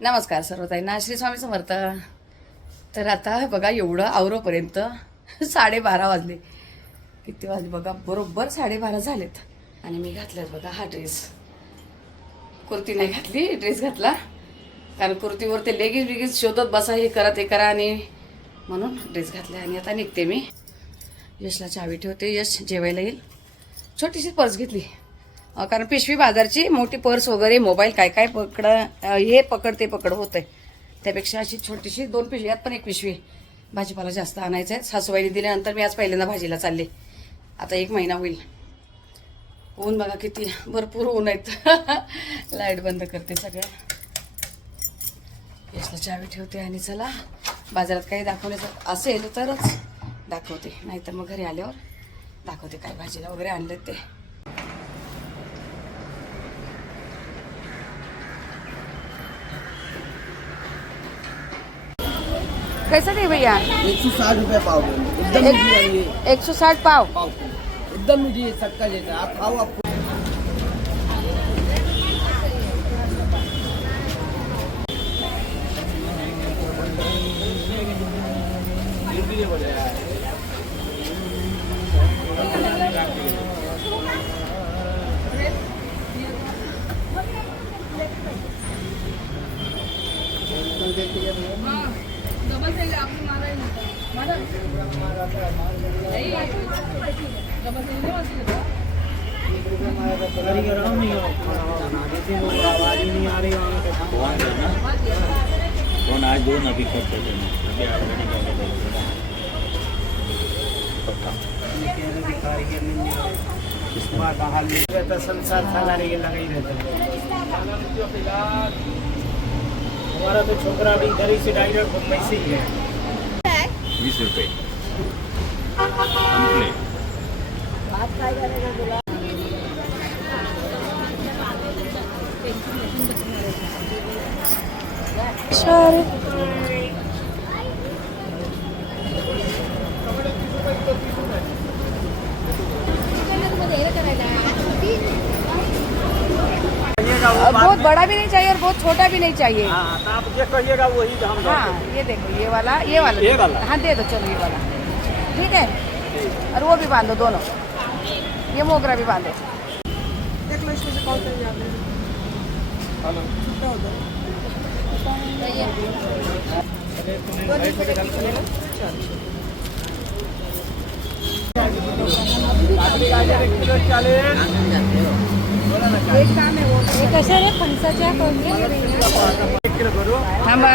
नमस्कार सर्वताईंना श्री स्वामी समर्थ. तर आता बघा एवढं आवरोपर्यंत 12:30 वाजले. किती वाजले बघा, बरोबर 12:30 झालेत. आणि मी घातल्यात बघा हा ड्रेस. कुर्ती नाही घातली, ड्रेस घातला. कारण कुर्तीवर ते लेगीज बिगीज शोधत बसा, हे करा ते करा, आणि म्हणून ड्रेस घातला. आणि आता निघते मी. यशला चावी ठेवते, यश जेवायला येईल. छोटीशी पर्स घेतली, कारण पिशवी बाजारची मोठी पर्स वगैरे मोबाईल काय काय हे पकड ते पकड होत आहे. त्यापेक्षा अशी छोटीशी 2 पिशवी, यात पण 1 पिशवी. भाजीपाला जास्त आणायचा आहे. सासूबाईने दिल्यानंतर मी आज पहिल्यांदा भाजीला चालले. आता 1 महिना होईल. ऊन बघा किती भरपूर ऊन आहेत. लाईट बंद करते सगळ्या. यशला चावी ठेवते आणि चला बाजारात काही दाखवण्याचं असेल तरच दाखवते, नाहीतर मग घरी आल्यावर दाखवते काय भाजीला वगैरे आणले ते. कैसा दे भैया? 160 रुपये पाव एकदम मीठी वाली है। 160 पाव. पाव एकदम मीठी है, सबका जैसा आप खाओ आपको। कौन आज 2 अभी करते थे अभी ऑलरेडी संसार साला लगा ही रहता है। हमारा तो छोकरा अभी घर ही से डायरेक्ट पैसे ही है। 20 रुपये कंप्लीट। बहुत बड़ा भी नहीं चाहिए और बहुत छोटा भी नहीं चाहिए. हाँ, तो आप ये कहिएगा वही हम हाँ, ये देखो, ये वाला ये वाला? हाँ दे दो, चलो ये वाला ठीक है. और वो भी बांध दो दोनों. ये मोगरा भी बांधो. देख लो इसमें से कौन सा चाहिए. थांबा,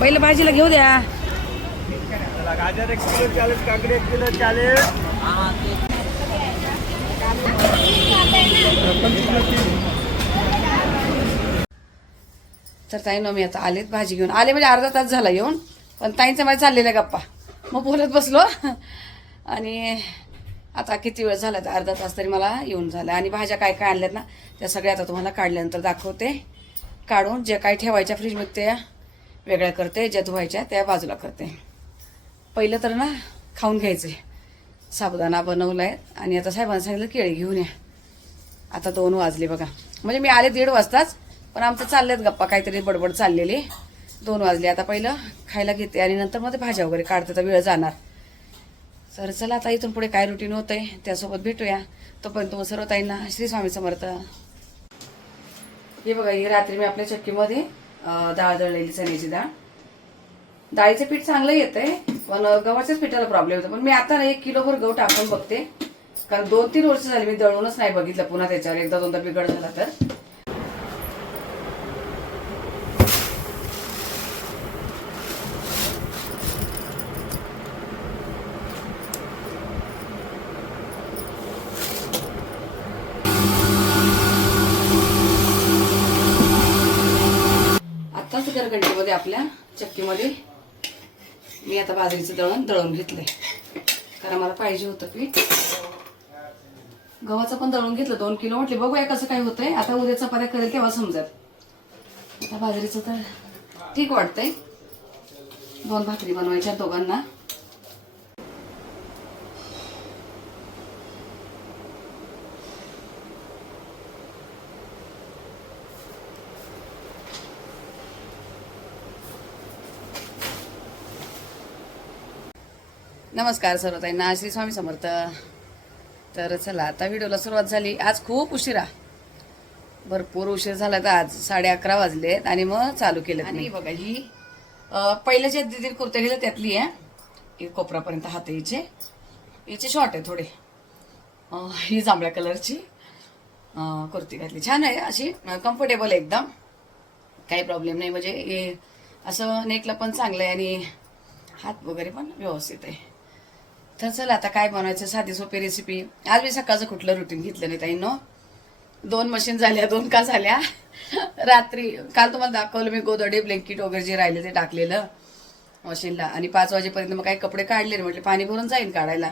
पहिलं भाजीला घेऊ द्या. गाजर 1 किलो 40, काकड़ी 1 किलो 40। तर ताईंनो मी आता आलेत भाजी घेऊन. आले म्हणजे अर्धा तास झाला येऊन, पण ताईंचं माझ्या चाललेल्या गप्पा मग बोलत बसलो. आणि आता किती वेळ झाला, तर अर्धा तास तरी मला येऊन झाला. आणि भाज्या काय काय आणल्यात ना, त्या सगळ्या आता तुम्हाला काढल्यानंतर दाखवते. काढून जे काय ठेवायच्या फ्रीजमध्ये त्या वेगळ्या करते, ज्या धुवायच्या त्या बाजूला करते. पहिलं तर ना खाऊन घ्यायचे. साबुदाणा बनवला आहे आणि आता साहेबांना सांगितलं केळी घेऊन या. आता 2 वाजले बघा. म्हणजे मी आले 1:30 वाजताच, पण आमचं चाललेत गप्पा, काहीतरी बडबड चाललेली. 2 वाजले. आता पहिलं खायला घेते आणि नंतर मग ते भाज्या वगैरे काढते, तर वेळ जाणार. तर चला आता इथून पुढे काय रुटीन होतं आहे त्यासोबत भेटूया. तोपर्यंत मग सर्व ताईंना श्री स्वामी समर्थ. हे बघा, ही रात्री मी आपल्या चक्कीमध्ये डाळ दळलेली, चण्याची डाळ. डाळीचं पीठ चांगलं येतंय, पण गव्हाच्याच पिठाला प्रॉब्लेम होतो. पण मी आता 1 किलोभर गहू टाकून बघते, कारण 2-3 वर्ष झाली मी दळूनच नाही बघितलं पुन्हा त्याच्यावर. एकदा 2दा बिघड झाला तर. आत्ताच गरगंटीमध्ये आपल्या चक्कीमध्ये मी आता बाजरीचं दळून घेतलंय, कारण मला पाहिजे होतं पीठ. गव्हाचं पण दळून घेतलं 2 किलो. म्हटले बघूया कसं काय होतंय. आता उद्या चपात्या करेल तेव्हा समजेल. आता बाजरीचं तर ठीक वाटतंय. 2 भाकरी बनवायच्या दोघांना. नमस्कार सर्वताईंना, श्री स्वामी समर्थ. तर चला आता व्हिडिओला सुरुवात झाली. आज खूप उशिरा, भरपूर उशीर झाला. तर आज 11:30 वाजलेत आणि मग चालू केलं. आणि बघा ही पहिल्या ज्या दीदी कुर्त्या गेल्या त्यातली आहे. ही कोपरापर्यंत हात याचे शॉर्ट आहे थोडे. ही जांभळ्या कलरची कुर्ती घातली, छान आहे, अशी कम्फर्टेबल आहे एकदम, काही प्रॉब्लेम नाही. म्हणजे हे असं नेकला पण चांगलं आहे आणि हात वगैरे पण व्यवस्थित आहे. तर चला आता काय बनवायचं, साधी सोपी रेसिपी. आज मी सकाळचं कुठलं रुटीन घेतलं नाही ताईंनो. 2 मशीन झाल्या, 2 का झाल्या. रात्री काल तुम्हाला दाखवलं मी गोदडे ब्लँकेट वगैरे जे राहिले ते टाकलेलं मशीनला. आणि 5 वाजेपर्यंत मग काही कपडे काढले, म्हटले पाणी भरून जाईन काढायला.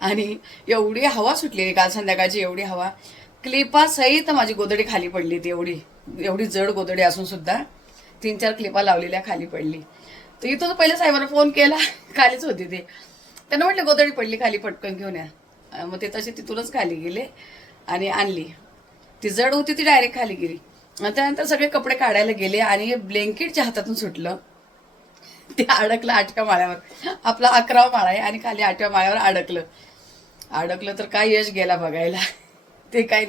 आणि एवढी हवा सुटली काल संध्याकाळची, एवढी हवा, क्लिपा सहित माझी गोदडी खाली पडली. ती एवढी जड गोदडी असून सुद्धा 3-4 क्लिपा लावलेल्या खाली पडली. तर इथं तर पहिले साहेबांना फोन केला, खालीच होती ते. त्यांना म्हटलं गोदडी पडली खाली, पटकन घेऊन या. मग ते तसे तिथूनच खाली गेले आणि आणली. ती जड होती, ती डायरेक्ट खाली गेली. त्यानंतर सगळे कपडे काढायला गेले आणि हे ब्लँकेटच्या हातातून सुटलं. ते अडकलं 8व्या माळ्यावर. आपला 11वा माळा आहे आणि खाली 8व्या माळ्यावर अडकलं तर काय यश गेला बघायला. ते काही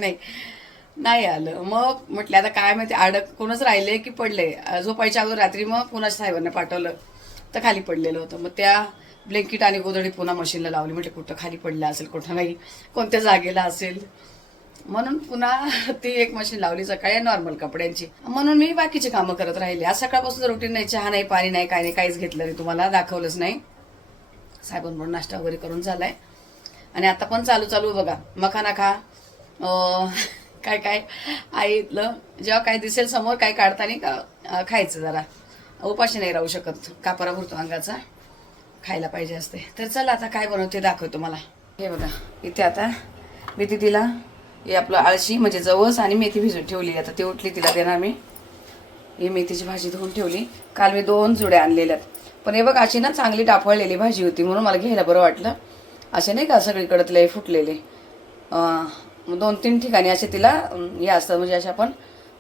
नाही आलं. मग म्हटलं आता काय माहिती अडकूनच राहिले की पडले. झोपायच्या अगोदर रात्री मग पुन्हा साहेबांना पाठवलं तर खाली पडलेलं होतं. मग त्या ब्लँकेट आणि गोदडी पुन्हा मशीनला लावली. म्हटलं कुठं खाली पडलं असेल, कुठं नाही, कोणत्या जागेला असेल, म्हणून पुन्हा ती एक मशीन लावली सकाळी नॉर्मल कपड्यांची. म्हणून मी बाकीची कामं करत राहिले. आज सकाळपासून रुटीन नाही, चहा नाही, पाणी नाही, काय नाही, काहीच घेतलं नाही, तुम्हाला दाखवलंच नाही. साहेबांकडून नाश्ता वगैरे करून झालाय आणि आता पण चालू बघा, मखाना खा, काय आईतलं जेव्हा काय दिसेल समोर काय काढताना खायचं. जरा उपाशी नाही राहू शकत, कापारा भरतो अंगाचा, खायला पाहिजे असते. तर चला आता काय बनवते दाखवतो मला. हे बघा इथे आता मी तिला हे आपलं आळशी म्हणजे जवस आणि मेथी भिजून ठेवली. आता ती उठली, तिला देणार मी. ही मेथीची भाजी धुवून ठेवली. काल मी 2 जुड्या आणलेल्यात, पण हे बघ अशी ना चांगली डाफळलेली भाजी होती म्हणून मला घ्यायला बरं वाटलं. असे नाही का सगळीकडे तिला फुटलेले 2-3 ठिकाणी असे तिला हे असतं, म्हणजे असे आपण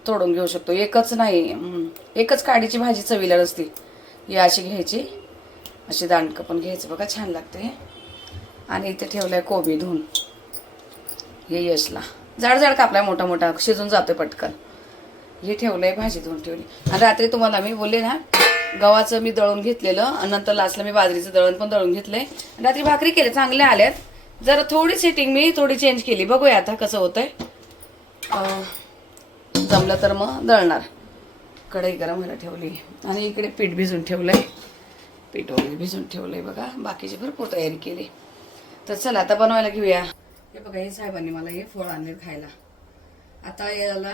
तोडून घेऊ शकतो. एकच नाही, एकच काडीची भाजी चवीला नसते. ही अशी घ्यायची, अशी दांडकं पण घ्यायचं बघा, छान लागते. आणि इथे ठेवलंय कोबी धुवून. हे यशला जाड कापलाय, मोठा शिजून जातोय पटकन. हे ठेवलंय, भाजी धुवून ठेवली. आणि रात्री तुम्हाला मी बोलले ना, गव्हाचं मी दळून घेतलेलं आणि नंतर लास्टला मी बाजरीचं दळण पण दळून घेतलंय. रात्री भाकरी केले, चांगल्या आल्यात. जरा थोडी सेटिंग मी थोडी चेंज केली, बघूया आता कसं होतंय. जमलं तर मग दळणार. कढई गरम व्हायला ठेवली आणि इकडे पीठ भिजून ठेवलंय, पीठ वगैरे भिजून ठेवलंय बघा. बाकीची भरपूर तयारी केली. तर चला आता बनवायला घेऊया. हे बघा, हे साहेबांनी मला हे फळ आणले खायला. आता याला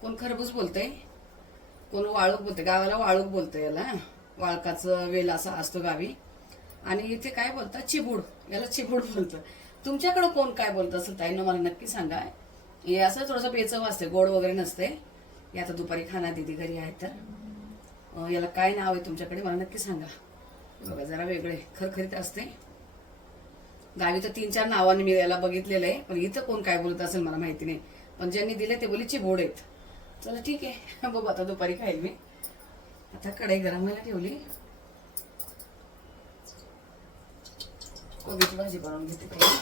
कोण खरबूज बोलतंय, कोण वाळूक बोलतंय, गावाला वाळूक बोलतंय याला. वाळकाचं वेल असा असतो गावी. आणि इथे काय बोलतात, चिबूड, याला चिबूड बोलतं. तुमच्याकडं कोण काय बोलतं असेल ताईंनो मला नक्की सांगा. हे असं थोडंसं बेचव असते, गोड वगैरे नसते. हे आता दुपारी खाना दिदी घरी आहे, तर याला काय नाव आहे तुमच्याकडे मला नक्की सांगा. बघा जरा वेगळे खरखरीत असते. गावी तर 3-4 नावाने मी याला बघितलेलं आहे, पण इथं कोण काय बोलत असेल मला माहिती नाही. पण ज्यांनी दिले ते बोली चिबोड आहेत. चला ठीक आहे, बघू आता दुपारी खाईल मी. आता कढई गरम व्हायला ठेवली. कोबीची भाजी बनवून घेते काही.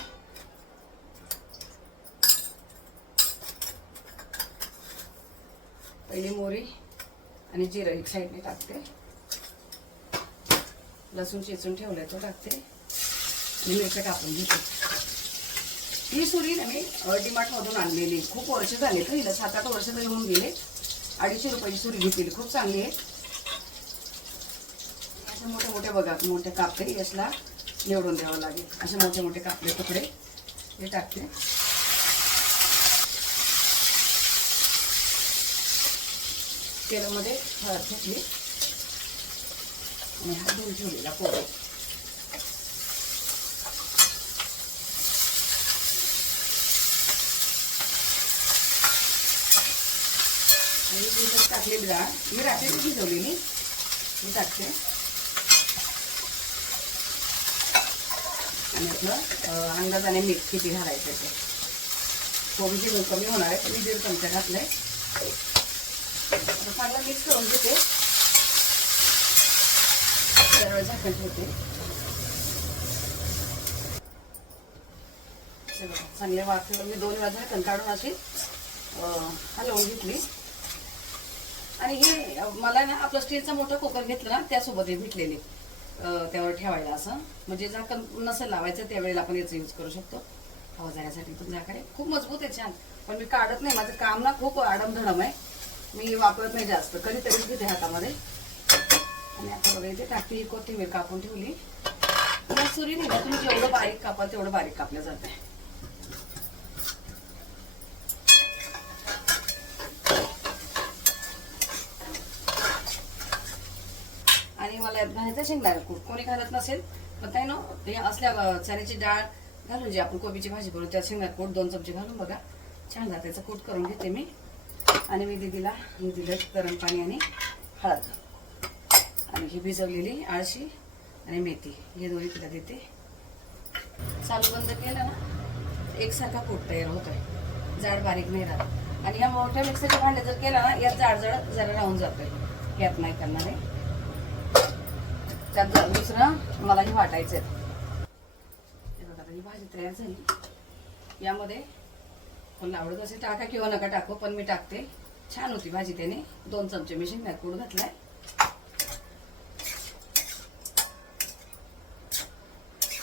पहिली मोहरी आणि जिरं एक साईडने टाकते. लसूण चेचून ठेवलाय तो टाकते आणि मिरच्या कापून घेते. ही सुरी ना मी डीमार्ट मधून आणलेली, खूप वर्ष झाले तर हिला 7-8 वर्ष तरी होऊन गेले. 250 रुपयाची सुरी घेतलेली, खूप चांगली आहे. असे मोठे बघा, मोठे कापले यासला निवडून द्यावं लागेल. असे मोठे कापले तुकडे हे टाकते. तेलामध्ये हळद घेतली आणि हा धुवून ठेवलेला पोळी. आणि टाकलेली डाळ मी रात्री भिजवलेली मी टाकते. आणि आपलं अंदाजाने मीठ किती घालायचं ते. कोबीची दूध कमी होणार आहे, मी 1.5 चमचा घातलंय. चांगलं मिक्स करून घेते. सरळ झाकण ठेवते. हे बघा, चांगल्या वाफेवर मी 2 वेळा झाकण काढून अशी हलवून घेतली. आणि हे मला ना आपलं स्टीलचा मोठा कुकर घेतला ना त्यासोबत हे भेटलेले त्यावर ठेवायला असं, म्हणजे झाकण नसेल लावायचं त्यावेळेला आपण याचा यूज करू शकतो हवा जाण्यासाठी. पण झाकण आहे खूप मजबूत आहे, छान. पण मी काढत नाही, माझं काम ना खूप आडमधडम आहे, मी वापरत नाही जास्त, कधीतरीच घेते हातामध्ये. आणि आता बघा इथे टाकली कोथिंबीर कापून ठेवली. या सुरीने ना तुम्ही जेवढं बारीक कापाल तेवढं बारीक कापलं जात आहे. आणि मला यात घालायचं शेंगदाणा कूट, कोणी घालत नसेल पण काय ना हे असल्या चण्याची डाळ घालून जी आपण कोबीची भाजी करू त्यात शेंगदाणा कूट 2 चमचे घालून बघा छान जातं. त्याचं कूट करून घेते मी. आणि मी दीदीला हे दिलं गरम पाणी आणि हळद आणि ही भिजवलेली आळशी आणि मेथी हे दोन्ही तिला देते. चालू बंद केलं ना एकसारखा कूट तयार होतोय, जाड बारीक नाही राहत. आणि ह्या मोठ्या मिक्सरच्या भांड्यात जर केला ना यात जाड जरा राहून जातोय, यात नाही करणार आहे. त्यात दुसरं मलाही वाटायचं आहे. हे बघा ही भाजी तयार झाली. यामध्ये कोणाला आवडत असेल टाका किंवा नका टाकू, पण मी टाकते. छान होती भाजी त्याने. 2 चमचे मी शेंगदाणा कूट घातलाय.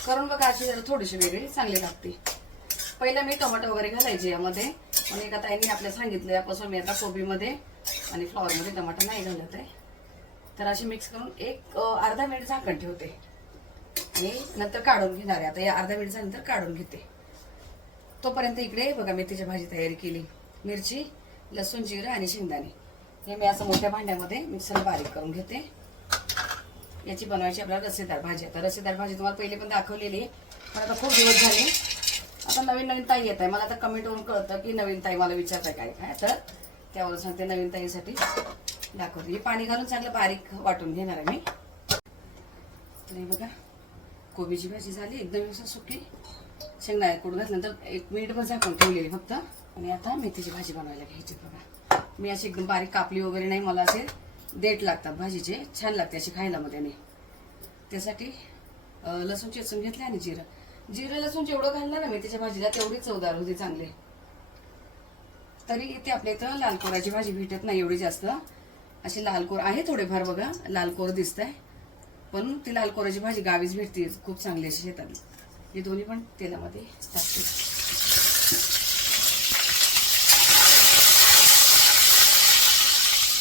करून बघा अशी जरा थोडीशी वेगळी चांगली लागते. पहिला मी टोमॅटो वगैरे घालायचे यामध्ये, पण एका ताईंनी आपल्याला सांगितलं यापासून मी आता कोबीमध्ये आणि फ्लॉवरमध्ये टमाटर नाही घालत आहे. तर अशी मिक्स करून एक अर्धा मिनिट झाकण ठेवते आणि नंतर काढून घेणार आहे. आता या अर्धा मिनिट नंतर काढून घेते. तोपर्यंत इकडे बघा मेथीची भाजी तयारी केली. मिरची, लसूण, जिरं आणि शेंगदाणे हे मी असं मोठ्या भांड्यामध्ये मिक्सरला बारीक करून घेते. याची बनवायची आपल्याला रस्सेदार भाजी. आता रस्सेदार भाजी तुम्हाला पहिले पण दाखवलेली आहे, पण आता खूप दिवस झाले. आता नवीन ताई येत आहे, मला आता कमेंटवरून कळतं की नवीन ताई मला विचारताय काय काय, तर त्यावर सांगते नवीन ताईसाठी दाखवते. हे पाणी घालून चांगलं बारीक वाटून घेणार आहे मी. तर हे बघा कोबीची भाजी झाली एकदम असं सुकी. शेंगदाणे कूट घातल्यानंतर 1 मिनिटभर झाकून ठेवलेली फक्त. आणि आता मेथीची भाजी बनवायला घ्यायची. बघा मी अशी एकदम बारीक कापली वगैरे नाही, मला असे देठ लागतात भाजीचे, छान लागते अशी खायला मध्ये नाही. त्यासाठी लसूण चेचून घेतले आणि जिरं लसूण जेवढं घालणार ना मेथीच्या भाजीला तेवढी चवदार होती चांगली. तरी इथे आपल्या इथं लाल कोराची भाजी भेटत नाही एवढी जास्त. अशी लाल कोर आहे थोडेफार बघा, लाल कोर दिसत आहे, पण ती लाल कोराची भाजी गावीच भेटते खूप चांगली अशी शेतातली. हे दोन्ही पण तेलामध्ये टाकते.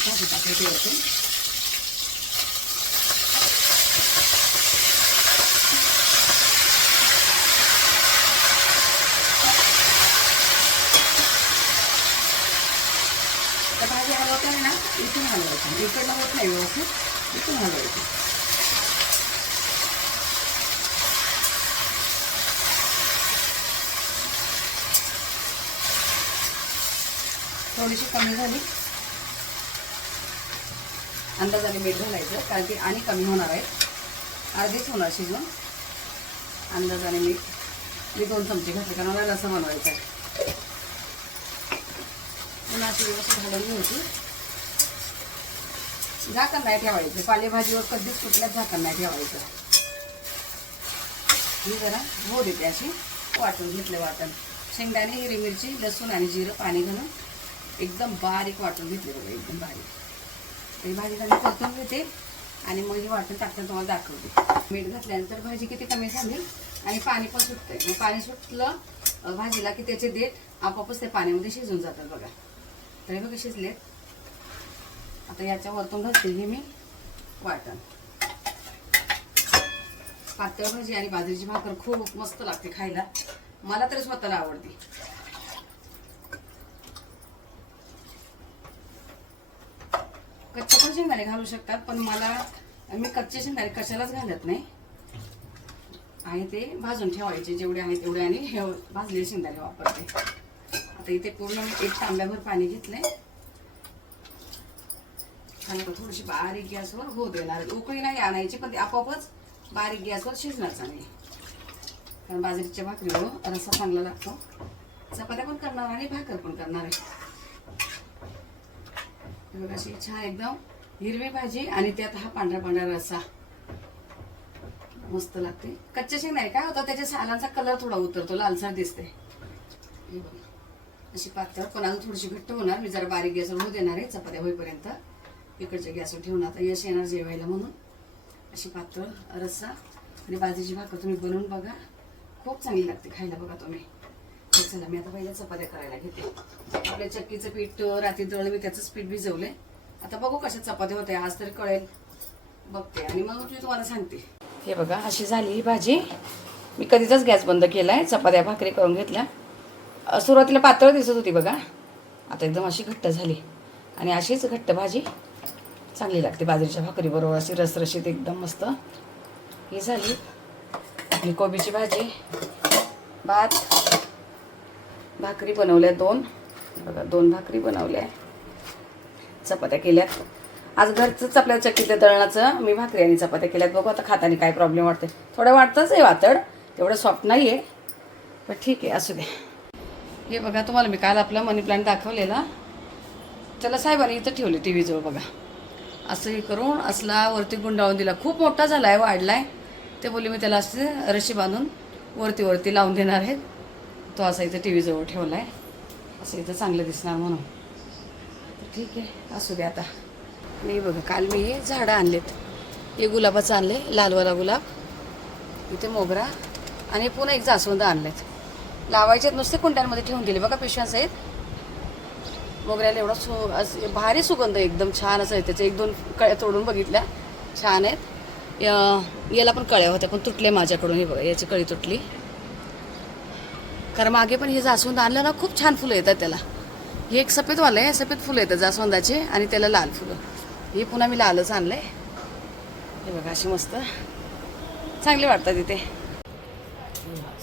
भाजी टाकते तेलातून. भाजी हलवताना ना इथून हलवायची, इकडनं होत नाही व्यवस्थित, इथून हलवायची. थोडीशी कमी झाली, अंदाजाने मीठ घालायचं कारण की आणि कमी होणार आहे, अर्धीच होणार शिजून. अंदाजाने मी 2 चमचे घातले कारण मला रस्सा बनवायचा आहे. पुन्हा अशी व्यवस्थित घालून घ्यायची. झाकण नाही ठेवायचं, पालेभाजीवर कधीच कुठल्याच झाकण नाही ठेवायचं. ही जरा हो देते अशी वाटून घेतलं. वाटण शेंगदाणे, हिरवी मिरची, लसूण आणि जिरं पाणी घालून एकदम बारीक वाटून घेतले बघा, एकदम बारीक. ही भाजी खाली परतून घेते आणि मग ही वाटून टाकताना तुम्हाला दाखवते. मीठ घातल्यानंतर भाजी किती कमी झाली आणि पाणी पण सुटतंय. मग पाणी सुटलं भाजीला की त्याचे देठ आपोआपच त्या पाण्यामध्ये शिजून जातात बघा. तरी बघा शिजलेत. आता याच्या वरतून घालते ही मी वाटण. पातळ भाजी आणि बाजरीची भाकर खूप मस्त लागते खायला, मला तरी स्वतःला आवडते. कच्चे पण शेंगदाणे घालू शकतात, पण मी कच्चे शेंगदाणे कशालाच घालत नाही. आणि ते भाजून ठेवायचे जेवढे आहेत तेवढे, आणि हे भाजलेले शेंगदाणे वापरते. आता इथे पूर्ण मी 1 तांब्याभर पाणी घेतलंय. आणि थोडीशी बारीक गॅसवर होऊ देणार. उकळी नाही आणायची, पण ते आपोआपच बारीक गॅसवर शिजणार चांगली. कारण बाजरीच्या भाकरीवर रस्सा चांगला लागतो. चपात्या पण करणार आणि भाकर पण करणार आहे. अशी छान एकदम हिरवी भाजी आणि त्यात हा पांढरा रस्सा. मस्त लागते. कच्च्या शेंग नाही, काय होतं त्याच्या सालांचा कलर थोडा उतरतो, लालसर दिसते. हे बघा अशी पातळ, पण अजून थोडीशी घट्ट होणार. मी जरा बारीक गॅसवर होऊ देणार आहे चपात्या होईपर्यंत. इकडच्या गॅसवर ठेवून आता यश येणार जेवायला म्हणून. अशी पातळ रस्सा आणि बाजरीची भाकर तुम्ही बनवून बघा, खूप चांगली लागते खायला बघा तुम्ही. तर चला मी आता पहिल्या चपात्या करायला घेते. आपल्या चक्कीचं पीठ रात्री दळलं मी, त्याचंच पीठ भिजवलंय. आता बघू कशा चपात्या होते, आज तरी कळेल बघते आणि मग मी तुम्हाला सांगते. हे बघा अशी झाली ही भाजी. मी कधीचाच गॅस बंद केलाय. चपात्या भाकरी करून घेतल्या. सुरुवातीला पातळ दिसत होती बघा, आता एकदम अशी घट्ट झाली. आणि अशीच घट्ट भाजी चांगली लागते बाजरीच्या भाकरीबरोबर, अशी रसरशीत एकदम मस्त. ही झाली आपली कोबीची भाजी. भात, भाकरी बनवल्या 2 बघा, 2 भाकरी बनवल्या. चपात्या केल्यात. आज घरचंच आपल्या चक्कीच्या दळणाचं मी भाकरी आणि चपात्या केल्यात. बघू आता खाताना काय प्रॉब्लेम वाटते. थोडं वाटतंच आहे वातड, तेवढं सॉफ्ट नाही आहे, पण ठीक आहे असू दे. हे बघा तुम्हाला मी काल आपला मनी प्लांट दाखवलेला, त्याला साहेबांनी इथं ठेवले टी व्हीजवळ बघा. असं हे करून असला वरती गुंडाळून दिला. खूप मोठा झाला आहे, वाढला आहे. ते बोलले मी त्याला असे रशी बांधून वरती लावून देणार आहेत. तो असा इथं टी व्हीजवळ ठेवला आहे, असं इथं चांगलं दिसणार म्हणून. तर ठीक आहे असू दे. आता मी बघा काल मी हे झाडं आणलेत. हे गुलाबाचं आणले, लालवाला गुलाब, इथे मोगरा आणि पुन्हा एक जास्वंद आणलेत. लावायचे नुसते कुंड्यांमध्ये ठेवून दिले बघा पिशव्यांसहित. मोगऱ्याला एवढा भारी सुगंध एकदम छान असं आहे. त्याच्या 1-2 कळ्या तोडून बघितल्या, छान आहेत. याला पण कळ्या होत्या पण तुटल्या माझ्याकडून. हे बघा याची कळी तुटली, कारण मागे पण हे जास्वंद आणलं ना, खूप छान फुलं येतात त्याला. हे एक सफेदवालं आहे, सफेद फुलं येतात जास्वंदाचे आणि त्याला लाल फुलं. हे पुन्हा मी लालच आणलंय. हे बघा अशी मस्त चांगले वाटतात इथे.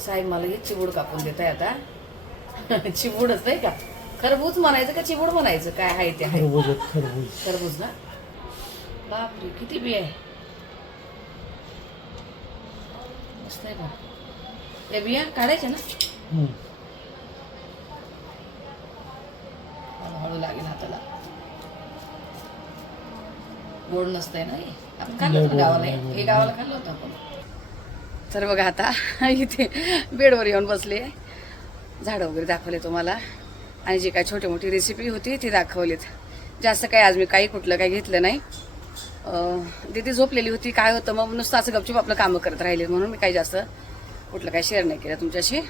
साहेब मला हे चिबूड कापून देत आहे आता. चिबूडच आहे का, खरबूज म्हणायचं का चिबूड म्हणायचं, काय आहे ते आहे. खरबूज ना, बापरे किती बी आहे, मस्त आहे बा. या बिया काढायच्या ना, हळूहळू लागेल हाताला. गोड नसतंय ना हे, आपण खाल्लं होतं गावाला. हे गावाला खाल्लं होतं आपण. तर बघा आता इथे बेडवर येऊन बसले. झाडं वगैरे दाखवले तुम्हाला आणि जी काय छोटी मोठी रेसिपी होती ती दाखवलीत. जास्त काय आज मी कुठलं काही घेतलं नाही. दीदी झोपलेली होती, काय होतं मग नुसतं असं गपचूप आपलं कामं करत राहिले, म्हणून मी काही जास्त कुठलं काही शेअर नाही केलं तुमच्याशी.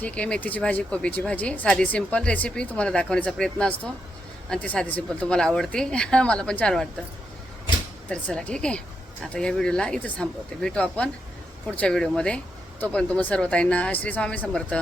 ठीक आहे, मेथीची भाजी, कोबीची भाजी, साधी सिंपल रेसिपी तुम्हाला दाखवण्याचा प्रयत्न असतो आणि ती साधी सिंपल तुम्हाला आवडते. मला पण छान वाटतं. तर चला ठीक आहे, आता या व्हिडिओला इथंच थांबवते. भेटू आपण पुढच्या व्हिडिओमध्ये. तोपर्यंत तुम्हाला सर्व ताईंना श्री स्वामी समर्थ.